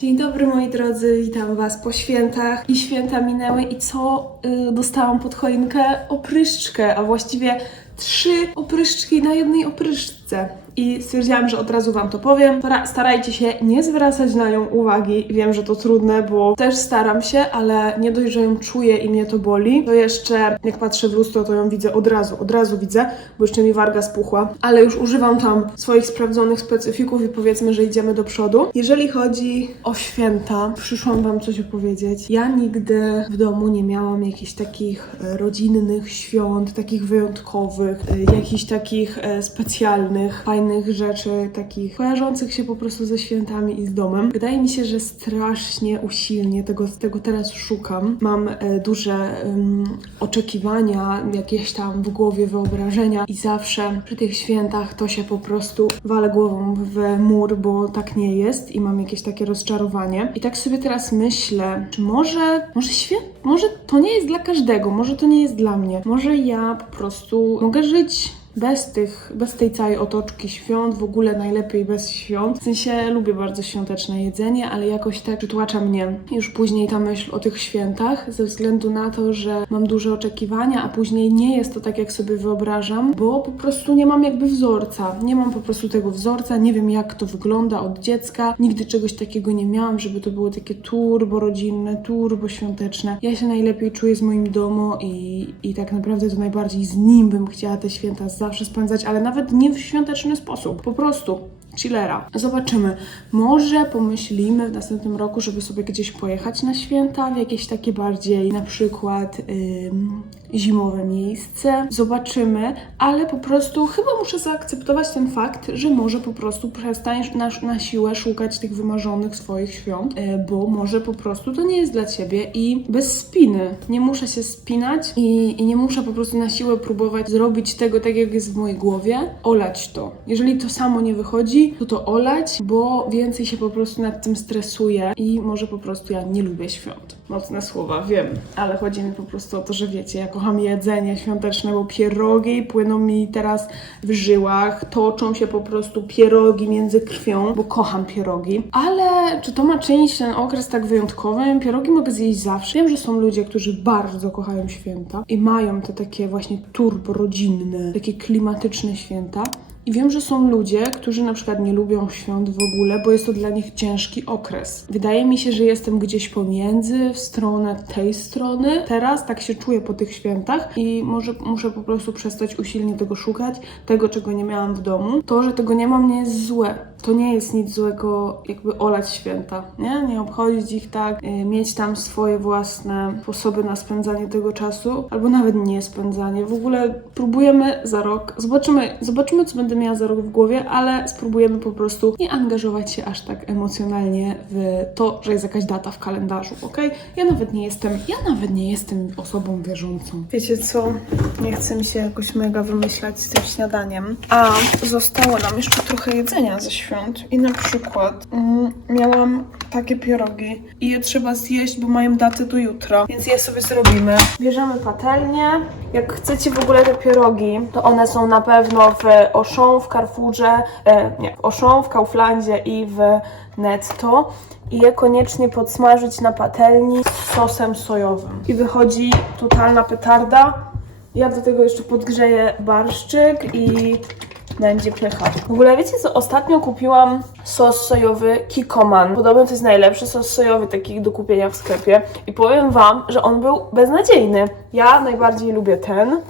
Dzień dobry moi drodzy, witam Was po świętach i święta minęły i co y, dostałam pod choinkę? Opryszczkę, a właściwie trzy opryszczki na jednej opryszczce. I stwierdziłam, że od razu Wam to powiem. Stara- Starajcie się nie zwracać na nią uwagi. Wiem, że to trudne, bo też staram się, ale nie dość, że ją czuję i mnie to boli, to jeszcze jak patrzę w lustro, to ją widzę od razu, od razu widzę, bo jeszcze mi warga spuchła. Ale już używam tam swoich sprawdzonych specyfików i powiedzmy, że idziemy do przodu. Jeżeli chodzi o święta, przyszłam Wam coś opowiedzieć. Ja nigdy w domu nie miałam jakichś takich e, rodzinnych świąt, takich wyjątkowych, e, jakichś takich e, specjalnych, fajnych rzeczy, takich kojarzących się po prostu ze świętami i z domem. Wydaje mi się, że strasznie usilnie tego, tego teraz szukam. Mam e, duże oczekiwania, jakieś tam w głowie wyobrażenia i zawsze przy tych świętach to się po prostu walę głową w mur, bo tak nie jest i mam jakieś takie rozczarowanie. I tak sobie teraz myślę, czy może, może święt, może to nie jest dla każdego, może to nie jest dla mnie. Może ja po prostu mogę żyć bez tych, bez tej całej otoczki świąt, w ogóle najlepiej bez świąt. W sensie lubię bardzo świąteczne jedzenie, ale jakoś tak przytłacza mnie już później ta myśl o tych świętach, ze względu na to, że mam duże oczekiwania, a później nie jest to tak, jak sobie wyobrażam, bo po prostu nie mam jakby wzorca. Nie mam po prostu tego wzorca, nie wiem jak to wygląda od dziecka. Nigdy czegoś takiego nie miałam, żeby to było takie turbo rodzinne, turbo świąteczne. Ja się najlepiej czuję z moim domu i, i tak naprawdę to najbardziej z nim bym chciała te święta zawsze spędzać, ale nawet nie w świąteczny sposób. Po prostu chillera. Zobaczymy. Może pomyślimy w następnym roku, żeby sobie gdzieś pojechać na święta, w jakieś takie bardziej na przykład zimowe miejsce. Zobaczymy, ale po prostu chyba muszę zaakceptować ten fakt, że może po prostu przestaniesz na, na siłę szukać tych wymarzonych swoich świąt, y, bo może po prostu to nie jest dla ciebie i bez spiny. Nie muszę się spinać i, i nie muszę po prostu na siłę próbować zrobić tego tak, jak jest w mojej głowie. Olać to. Jeżeli to samo nie wychodzi, to to olać, bo więcej się po prostu nad tym stresuję i może po prostu ja nie lubię świąt. Mocne słowa, wiem, ale chodzi mi po prostu o to, że wiecie, ja kocham jedzenie świąteczne, bo pierogi płyną mi teraz w żyłach, toczą się po prostu pierogi między krwią, bo kocham pierogi. Ale czy to ma czynić ten okres tak wyjątkowym? Pierogi mogę zjeść zawsze. Wiem, że są ludzie, którzy bardzo kochają święta i mają te takie właśnie turbo rodzinne, takie klimatyczne święta. I wiem, że są ludzie, którzy na przykład nie lubią świąt w ogóle, bo jest to dla nich ciężki okres. Wydaje mi się, że jestem gdzieś pomiędzy, w stronę tej strony. Teraz tak się czuję po tych świętach i może muszę po prostu przestać usilnie tego szukać, tego, czego nie miałam w domu. To, że tego nie mam, nie jest złe. To nie jest nic złego, jakby olać święta, nie? Nie obchodzić ich tak, y, mieć tam swoje własne sposoby na spędzanie tego czasu, albo nawet nie spędzanie. W ogóle próbujemy za rok, zobaczymy, zobaczymy, co będę miała za rok w głowie, ale spróbujemy po prostu nie angażować się aż tak emocjonalnie w to, że jest jakaś data w kalendarzu, ok? Ja nawet nie jestem, ja nawet nie jestem osobą wierzącą. Wiecie co? Nie chcę mi się jakoś mega wymyślać z tym śniadaniem. A zostało nam jeszcze trochę jedzenia ze świąt i na przykład mm, miałam takie pierogi i je trzeba zjeść, bo mają datę do jutra, więc je sobie zrobimy. Bierzemy patelnię. Jak chcecie w ogóle te pierogi, to one są na pewno w Auchan, w Carrefourze, e, nie, w Auchan, w Kauflandzie i w Netto i je koniecznie podsmażyć na patelni z sosem sojowym. I wychodzi totalna petarda. Ja do tego jeszcze podgrzeję barszczyk i będzie pycha. W ogóle wiecie co? Ostatnio kupiłam sos sojowy Kikoman. Podobno to jest najlepszy sos sojowy taki do kupienia w sklepie. I powiem wam, że on był beznadziejny. Ja najbardziej lubię ten.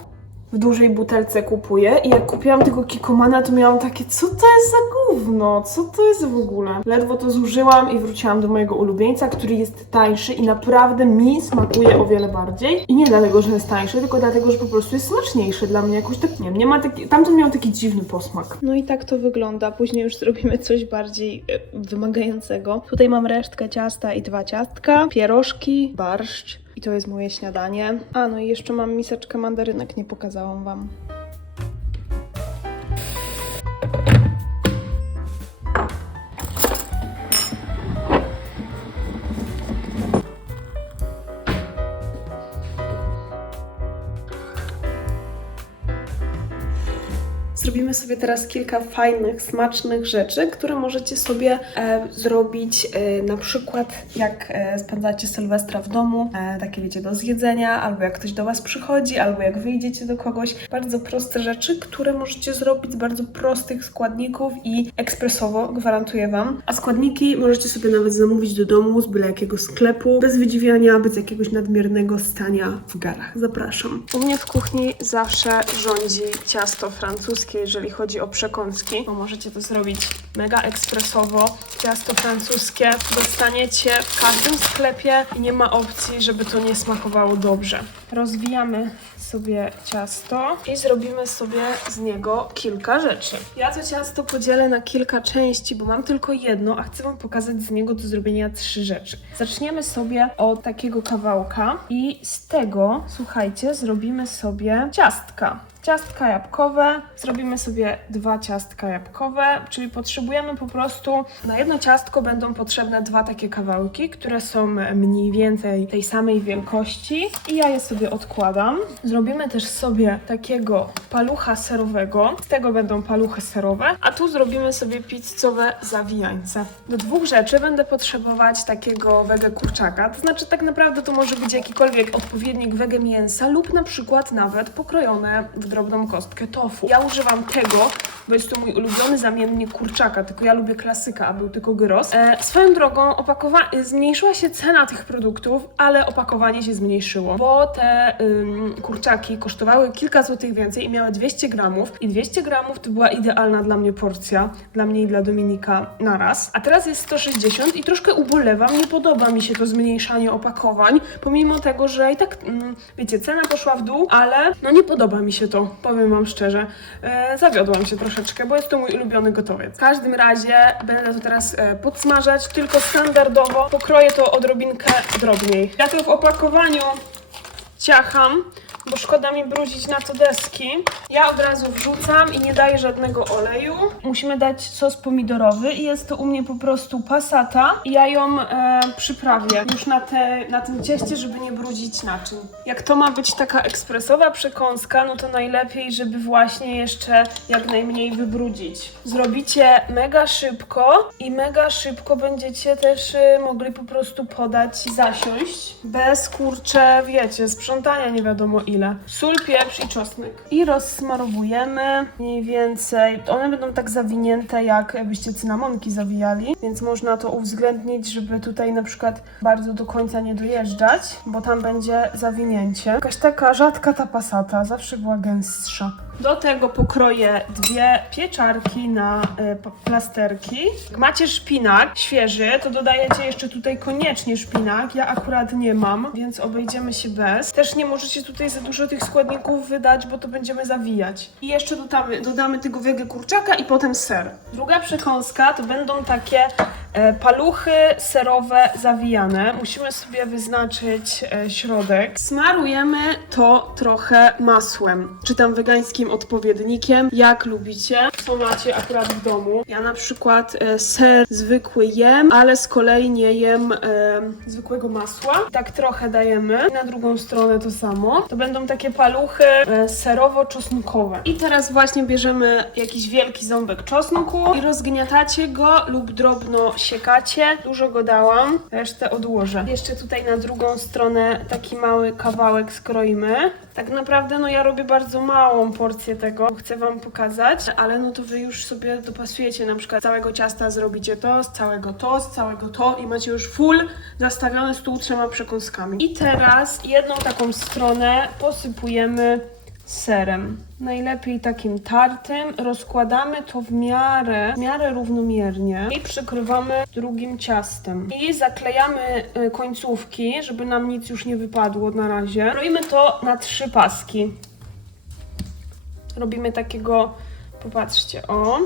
W dużej butelce kupuję i jak kupiłam tego Kikomana, to miałam takie, co to jest za gówno? Co to jest w ogóle? Ledwo to zużyłam i wróciłam do mojego ulubieńca, który jest tańszy i naprawdę mi smakuje o wiele bardziej. I nie dlatego, że jest tańszy, tylko dlatego, że po prostu jest smaczniejszy dla mnie. Jakoś tak, nie wiem, nie ma taki, tamten miał taki dziwny posmak. No i tak to wygląda. Później już zrobimy coś bardziej e, wymagającego. Tutaj mam resztkę ciasta i dwa ciastka, pierożki, barszcz. I to jest moje śniadanie. A, no i jeszcze mam miseczkę mandarynek, nie pokazałam Wam. Sobie teraz kilka fajnych, smacznych rzeczy, które możecie sobie e, zrobić e, na przykład jak e, spędzacie Sylwestra w domu, e, takie wiecie, do zjedzenia, albo jak ktoś do Was przychodzi, albo jak wyjdziecie do kogoś. Bardzo proste rzeczy, które możecie zrobić z bardzo prostych składników i ekspresowo, gwarantuję Wam. A składniki możecie sobie nawet zamówić do domu z byle jakiego sklepu, bez wydziwiania, bez jakiegoś nadmiernego stania w garach. Zapraszam. U mnie w kuchni zawsze rządzi ciasto francuskie, chodzi o przekąski, bo możecie to zrobić mega ekspresowo. Ciasto francuskie dostaniecie w każdym sklepie i nie ma opcji, żeby to nie smakowało dobrze. Rozwijamy sobie ciasto i zrobimy sobie z niego kilka rzeczy. Ja to ciasto podzielę na kilka części, bo mam tylko jedno, a chcę Wam pokazać z niego do zrobienia trzy rzeczy. Zaczniemy sobie od takiego kawałka i z tego, słuchajcie, zrobimy sobie ciastka. Ciastka jabłkowe, zrobimy sobie dwa ciastka jabłkowe, czyli potrzebujemy po prostu, na jedno ciastko będą potrzebne dwa takie kawałki, które są mniej więcej tej samej wielkości. I ja je sobie odkładam. Zrobimy też sobie takiego palucha serowego, z tego będą paluchy serowe, a tu zrobimy sobie pizzowe zawijańce. Do dwóch rzeczy będę potrzebować takiego wege kurczaka, to znaczy tak naprawdę to może być jakikolwiek odpowiednik wege mięsa lub na przykład nawet pokrojone w drobną kostkę tofu. Ja używam tego, bo jest to mój ulubiony zamiennik kurczaka, tylko ja lubię klasyka, a był tylko gyros. E, swoją drogą opakowa- zmniejszyła się cena tych produktów, ale opakowanie się zmniejszyło, bo te ym, kurczaki kosztowały kilka złotych więcej i miały 200 gramów i 200 gramów to była idealna dla mnie porcja, dla mnie i dla Dominika naraz. A teraz jest 160 i troszkę ubolewam, nie podoba mi się to zmniejszanie opakowań, pomimo tego, że i tak, mm, wiecie, cena poszła w dół, ale no nie podoba mi się to, powiem wam szczerze. E, zawiodłam się troszeczkę, bo jest to mój ulubiony gotowiec. W każdym razie będę to teraz e, podsmażać, tylko standardowo pokroję to odrobinkę drobniej. Ja to w opakowaniu ciacham, bo szkoda mi brudzić na to deski. Ja od razu wrzucam i nie daję żadnego oleju. Musimy dać sos pomidorowy i jest to u mnie po prostu pasata ja ją e, przyprawię już na, te, na tym cieście, żeby nie brudzić naczyń. Jak to ma być taka ekspresowa przekąska, no to najlepiej, żeby właśnie jeszcze jak najmniej wybrudzić. Zrobicie mega szybko i mega szybko będziecie też e, mogli po prostu podać i zasiąść bez kurcze, wiecie, sprzątania nie wiadomo ile. Sól, pieprz i czosnek. I rozsmarowujemy mniej więcej. One będą tak zawinięte, jak byście cynamonki zawijali, więc można to uwzględnić, żeby tutaj na przykład bardzo do końca nie dojeżdżać, bo tam będzie zawinięcie. Jakaś taka rzadka ta pasata, zawsze była gęstsza. Do tego pokroję dwie pieczarki na y, plasterki. Jak macie szpinak świeży, to dodajecie jeszcze tutaj koniecznie szpinak. Ja akurat nie mam, więc obejdziemy się bez. Też nie możecie tutaj za tych składników wydać, bo to będziemy zawijać. I jeszcze dodamy, dodamy tego wege kurczaka i potem ser. Druga przekąska to będą takie paluchy serowe zawijane. Musimy sobie wyznaczyć e, środek. Smarujemy to trochę masłem, czy tam wegańskim odpowiednikiem, jak lubicie, co macie akurat w domu. Ja na przykład e, ser zwykły jem, ale z kolei nie jem e, zwykłego masła. Tak trochę dajemy. Na drugą stronę to samo. To będą takie paluchy e, serowo-czosnkowe. I teraz właśnie bierzemy jakiś wielki ząbek czosnku i rozgniatacie go lub drobno siekacie. Dużo go dałam, resztę odłożę. Jeszcze tutaj na drugą stronę taki mały kawałek skroimy. Tak naprawdę no ja robię bardzo małą porcję tego, chcę wam pokazać, ale no to wy już sobie dopasujecie na przykład całego ciasta zrobicie to, z całego to, z całego to i macie już full zastawiony stół trzema przekąskami. I teraz jedną taką stronę posypujemy serem. Najlepiej takim tartym. Rozkładamy to w miarę, w miarę równomiernie i przykrywamy drugim ciastem. I zaklejamy y, końcówki, żeby nam nic już nie wypadło na razie. Roimy to na trzy paski. Robimy takiego, popatrzcie, o.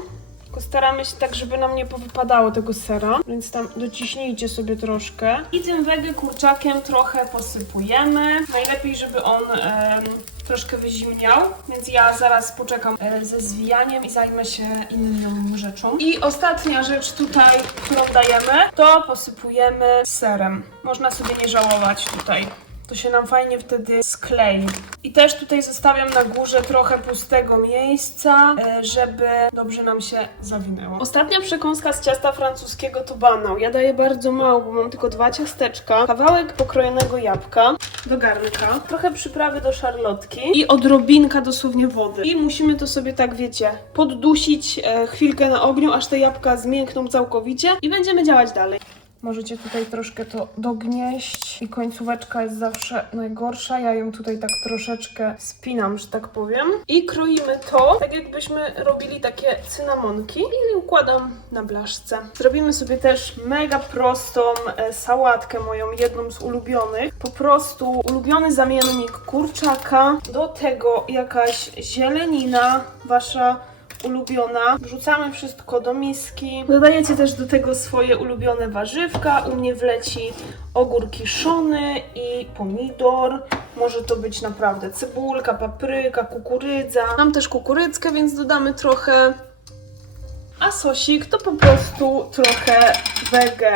Tylko staramy się tak, żeby nam nie powypadało tego sera, więc tam dociśnijcie sobie troszkę. I tym wege kurczakiem trochę posypujemy. Najlepiej, żeby on em, troszkę wyzimniał, więc ja zaraz poczekam e, ze zwijaniem i zajmę się inną rzeczą. I ostatnia rzecz tutaj, którą dajemy, to posypujemy serem. Można sobie nie żałować tutaj To się nam fajnie wtedy sklei. I też tutaj zostawiam na górze trochę pustego miejsca, e, żeby dobrze nam się zawinęło. Ostatnia przekąska z ciasta francuskiego to banał. Ja daję bardzo mało, bo mam tylko dwa ciasteczka, kawałek pokrojonego jabłka do garnka, trochę przyprawy do szarlotki i odrobinka dosłownie wody. I musimy to sobie tak, wiecie, poddusić e, chwilkę na ogniu, aż te jabłka zmiękną całkowicie i będziemy działać dalej. Możecie tutaj troszkę to dognieść i końcóweczka jest zawsze najgorsza. Ja ją tutaj tak troszeczkę spinam, że tak powiem. I kroimy to, tak jakbyśmy robili takie cynamonki i układam na blaszce. Zrobimy sobie też mega prostą e, sałatkę moją, jedną z ulubionych. Po prostu ulubiony zamiennik kurczaka, do tego jakaś zielenina, wasza ulubiona. Wrzucamy wszystko do miski. Dodajecie też do tego swoje ulubione warzywka. U mnie wleci ogór kiszony i pomidor. Może to być naprawdę cebulka, papryka, kukurydza. Mam też kukurydzkę, więc dodamy trochę. A sosik to po prostu trochę wege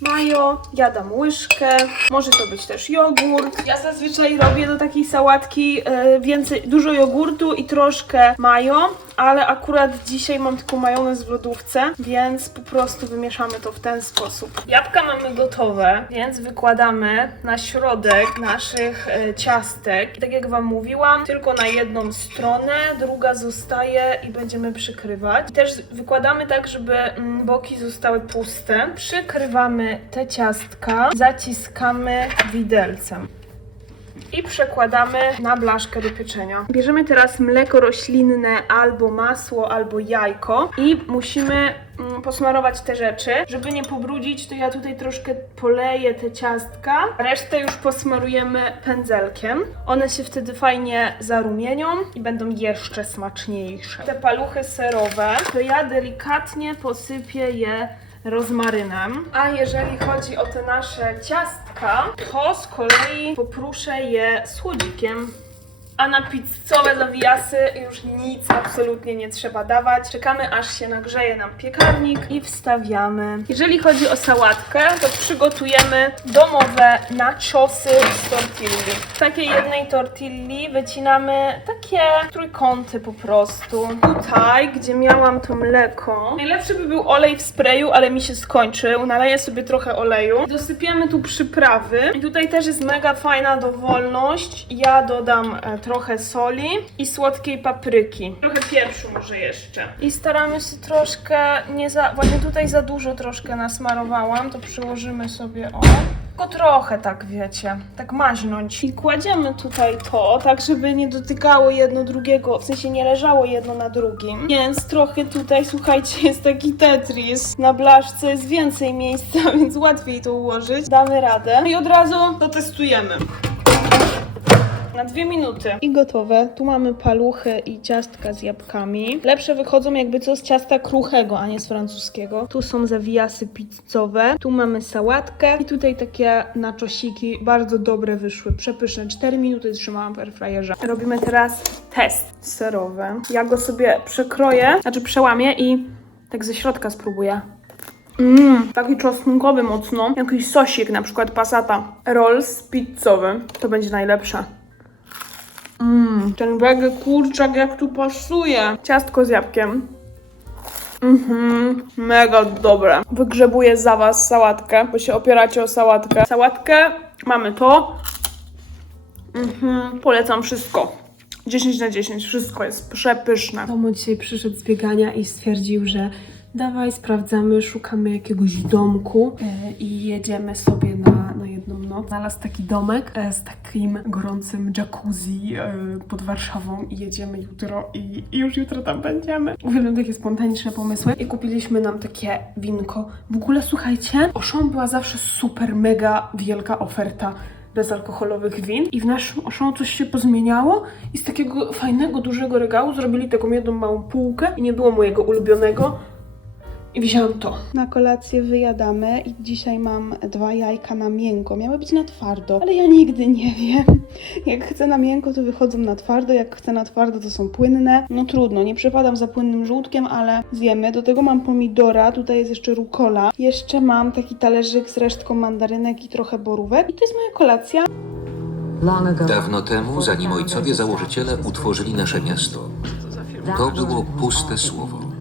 mayo, ja dam łyżkę, może to być też jogurt. Ja zazwyczaj robię do takiej sałatki e, więcej, dużo jogurtu i troszkę mayo, ale akurat dzisiaj mam tylko majonez w lodówce, więc po prostu wymieszamy to w ten sposób. Jabłka mamy gotowe, więc wykładamy na środek naszych e, ciastek. Tak jak Wam mówiłam, tylko na jedną stronę, druga zostaje i będziemy przykrywać. Też wykładamy tak, żeby mm, boki zostały puste. Przykrywamy te ciastka, zaciskamy widelcem i przekładamy na blaszkę do pieczenia. Bierzemy teraz mleko roślinne, albo masło, albo jajko i musimy mm, posmarować te rzeczy. Żeby nie pobrudzić, to ja tutaj troszkę poleję te ciastka. Resztę już posmarujemy pędzelkiem. One się wtedy fajnie zarumienią i będą jeszcze smaczniejsze. Te paluchy serowe, to ja delikatnie posypię je rozmarynem. A jeżeli chodzi o te nasze ciastka, to z kolei popruszę je słodzikiem. A na pizzowe zawijasy już nic absolutnie nie trzeba dawać. Czekamy aż się nagrzeje nam piekarnik i wstawiamy. Jeżeli chodzi o sałatkę, to przygotujemy domowe naczosy z tortilli. W takiej jednej tortilli wycinamy takie trójkąty po prostu. Tutaj, gdzie miałam to mleko, najlepszy by był olej w sprayu, ale mi się skończył. Naleję sobie trochę oleju. Dosypiemy tu przyprawy. I tutaj też jest mega fajna dowolność. Ja dodam e, trochę soli i słodkiej papryki. Trochę pieprzu może jeszcze. I staramy się troszkę, nie za, właśnie tutaj za dużo troszkę nasmarowałam, to przyłożymy sobie o. Tylko trochę tak wiecie, tak maźnąć. I kładziemy tutaj to, tak żeby nie dotykało jedno drugiego, w sensie nie leżało jedno na drugim. Więc trochę tutaj, słuchajcie, jest taki Tetris. Na blaszce jest więcej miejsca, więc łatwiej to ułożyć. Damy radę. I od razu to testujemy. Na dwie minuty. I gotowe. Tu mamy paluchy i ciastka z jabłkami. Lepsze wychodzą jakby co z ciasta kruchego, a nie z francuskiego. Tu są zawijasy pizzowe. Tu mamy sałatkę. I tutaj takie naczosiki. Bardzo dobre wyszły. Przepyszne. 4 minuty trzymałam w airfryerze. Robimy teraz test serowy. Ja go sobie przekroję, znaczy przełamię i tak ze środka spróbuję. Mmm, taki czosnkowy mocno. Jakiś sosik, na przykład passata. Rolls pizzowy. To będzie najlepsze. Mmm, ten wege kurczak jak tu pasuje. Ciastko z jabłkiem. Mhm, mega dobre. Wygrzebuję za was sałatkę, bo się opieracie o sałatkę. Sałatkę, mamy to. Mhm, polecam wszystko. 10 na 10, wszystko jest przepyszne. Tomo dzisiaj przyszedł z biegania i stwierdził, że dawaj, sprawdzamy, szukamy jakiegoś domku e, i jedziemy sobie na, na noc. Znalazł taki domek e, z takim gorącym jacuzzi e, pod Warszawą i jedziemy jutro i, już jutro tam będziemy. Uwielbiam takie spontaniczne pomysły. I kupiliśmy nam takie winko. W ogóle słuchajcie, Auchan była zawsze super, mega wielka oferta bezalkoholowych win i w naszym Auchan coś się pozmieniało i z takiego fajnego, dużego regału zrobili taką jedną małą półkę i nie było mojego ulubionego i wziąłam to. Na kolację wyjadamy i dzisiaj mam dwa jajka na miękko. Miały być na twardo, ale ja nigdy nie wiem. Jak chcę na miękko, to wychodzą na twardo, jak chcę na twardo, to są płynne. No trudno, nie przepadam za płynnym żółtkiem, ale zjemy. Do tego mam pomidora, tutaj jest jeszcze rukola. Jeszcze mam taki talerzyk z resztką mandarynek i trochę borówek. I to jest moja kolacja. Dawno temu, zanim ojcowie założyciele utworzyli nasze miasto, to było puste słowo.